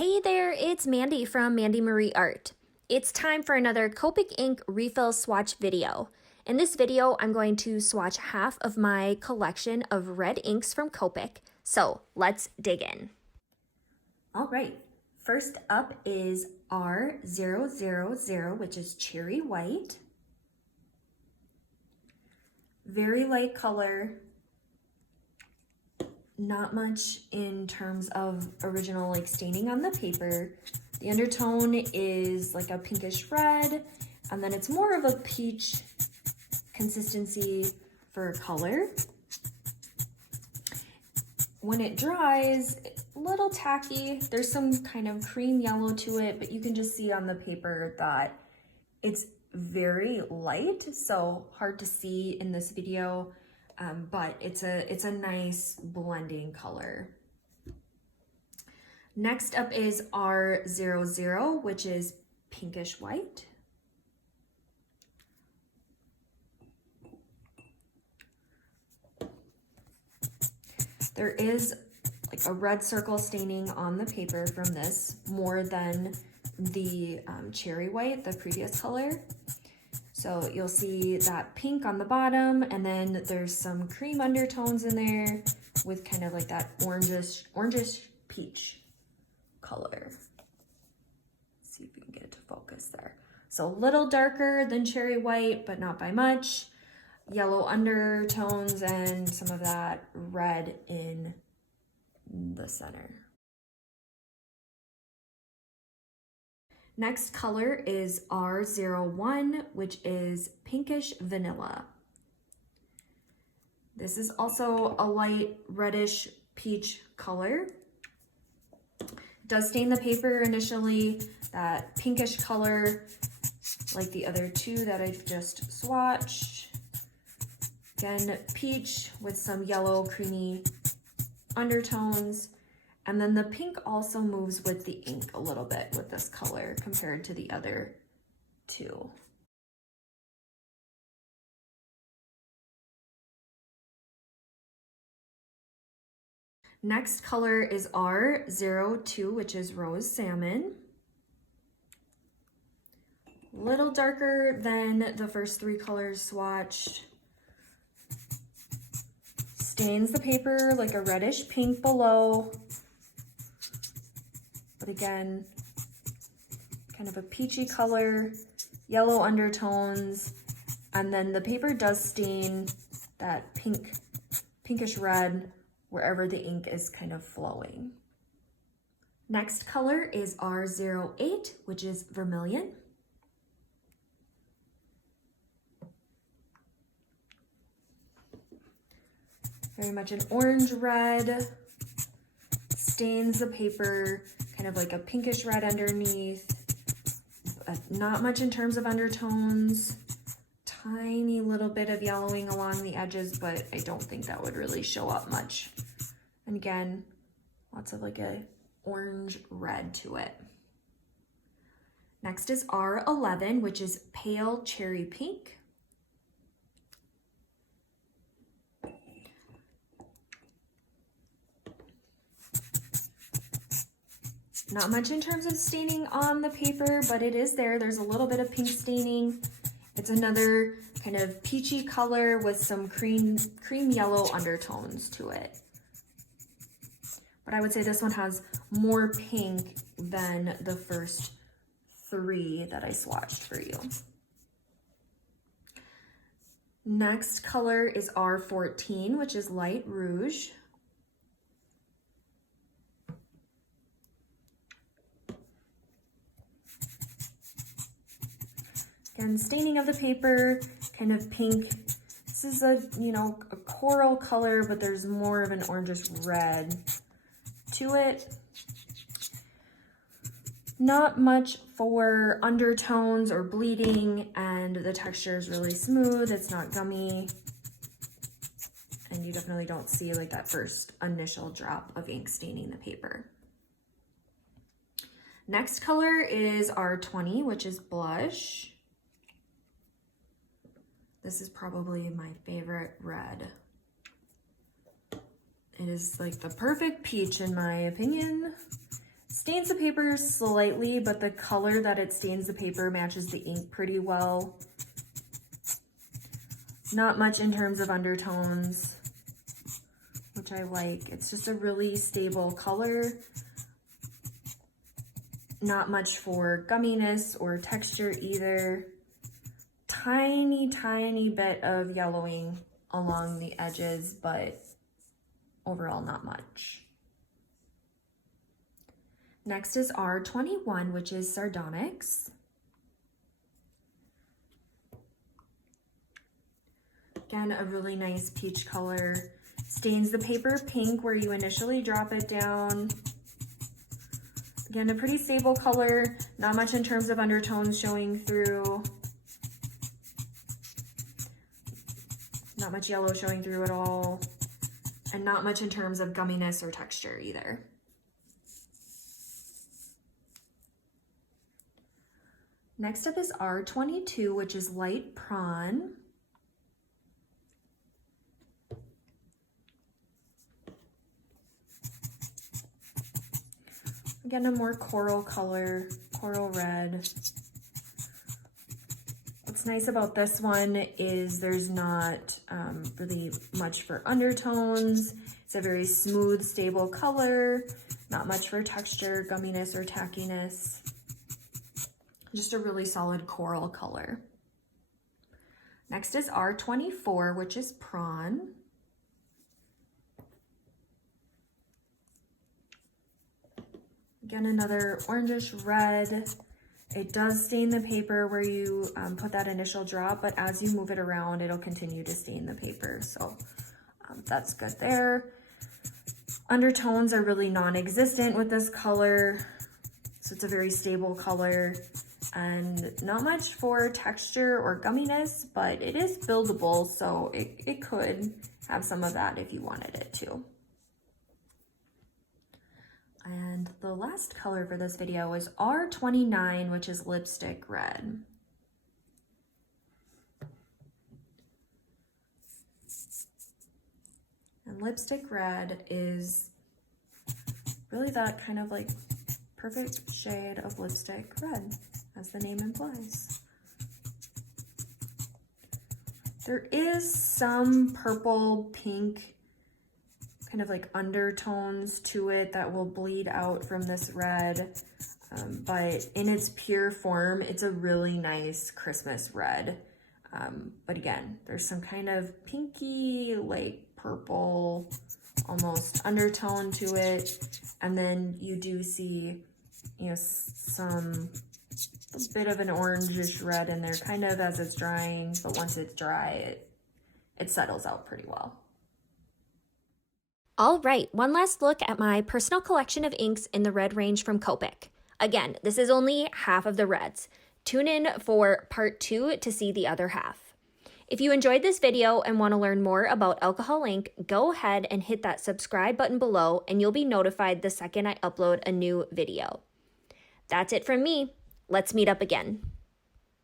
Hey there, it's Mandy from Mandy Marie Art. It's time for another Copic Ink refill swatch video. In this video, I'm going to swatch half of my collection of red inks from Copic. So let's dig in. All right, first up is R000, which is cherry white. Very light color. Not much in terms of original staining on the paper. The undertone is like a pinkish red, and then it's more of a peach consistency for color. When it dries, a little tacky. There's some kind of cream yellow to it, but you can just see on the paper that it's very light, so hard to see in this video. But it's a nice blending color. Next up is R00, which is pinkish white. There is like a red circle staining on the paper from this, more than the cherry white, the previous color. So you'll see that pink on the bottom, and then there's some cream undertones in there with kind of like that orangish peach color. Let's see if we can get it to focus there. So a little darker than cherry white, but not by much. Yellow undertones and some of that red in the center. Next color is R01, which is pinkish vanilla. This is also a light reddish peach color. It does stain the paper initially, that pinkish color, like the other two that I've just swatched. Again, peach with some yellow creamy undertones. And then the pink also moves with the ink a little bit with this color compared to the other two. Next color is R02, which is rose salmon. A little darker than the first three colors swatched. Stains the paper like a reddish pink below. But again, kind of a peachy color, yellow undertones, and then the paper does stain that pinkish red wherever the ink is kind of flowing. Next color is R08, which is vermilion. Very much an orange red, stains the paper, kind of like a pinkish red underneath. Not much in terms of undertones. Tiny little bit of yellowing along the edges, but I don't think that would really show up much. And again, lots of like a orange red to it. Next is R11, which is pale cherry pink. Not much in terms of staining on the paper, but it is there. There's a little bit of pink staining. It's another kind of peachy color with some cream yellow undertones to it. But I would say this one has more pink than the first three that I swatched for you. Next color is R14, which is light rouge. And staining of the paper, kind of pink. This is a coral color, but there's more of an orangish red to it. Not much for undertones or bleeding, and the texture is really smooth. It's not gummy. And you definitely don't see like that first initial drop of ink staining the paper. Next color is R20, which is blush. This is probably my favorite red. It is like the perfect peach in my opinion. Stains the paper slightly, but the color that it stains the paper matches the ink pretty well. Not much in terms of undertones, which I like. It's just a really stable color. Not much for gumminess or texture either. Tiny, tiny bit of yellowing along the edges, but overall not much. Next is R21, which is Sardonyx. Again, a really nice peach color. Stains the paper pink where you initially drop it down. Again, a pretty stable color. Not much in terms of undertones showing through. Not much yellow showing through at all. And not much in terms of gumminess or texture either. Next up is R22, which is Light Prawn. Again, a more coral color, coral red. What's nice about this one is there's not really much for undertones. It's a very smooth, stable color. Not much for texture, gumminess, or tackiness. Just a really solid coral color. Next is R24, which is Prawn. Again, another orangish red. It does stain the paper where you put that initial drop, but as you move it around, it'll continue to stain the paper. So that's good there. Undertones are really non-existent with this color. So it's a very stable color and not much for texture or gumminess, but it is buildable. So it could have some of that if you wanted it to. And the last color for this video is R29, which is Lipstick Red. And Lipstick Red is really that kind of like perfect shade of lipstick red, as the name implies. There is some purple, pink, kind of like undertones to it that will bleed out from this red, but in its pure form, it's a really nice Christmas red. But again, there's some kind of pinky, like purple, almost undertone to it. And then you do see, you know, a bit of an orangish red in there, kind of as it's drying, but once it's dry, it settles out pretty well. All right, one last look at my personal collection of inks in the red range from Copic. Again, this is only half of the reds. Tune in for part 2 to see the other half. If you enjoyed this video and want to learn more about alcohol ink, go ahead and hit that subscribe button below and you'll be notified the second I upload a new video. That's it from me. Let's meet up again.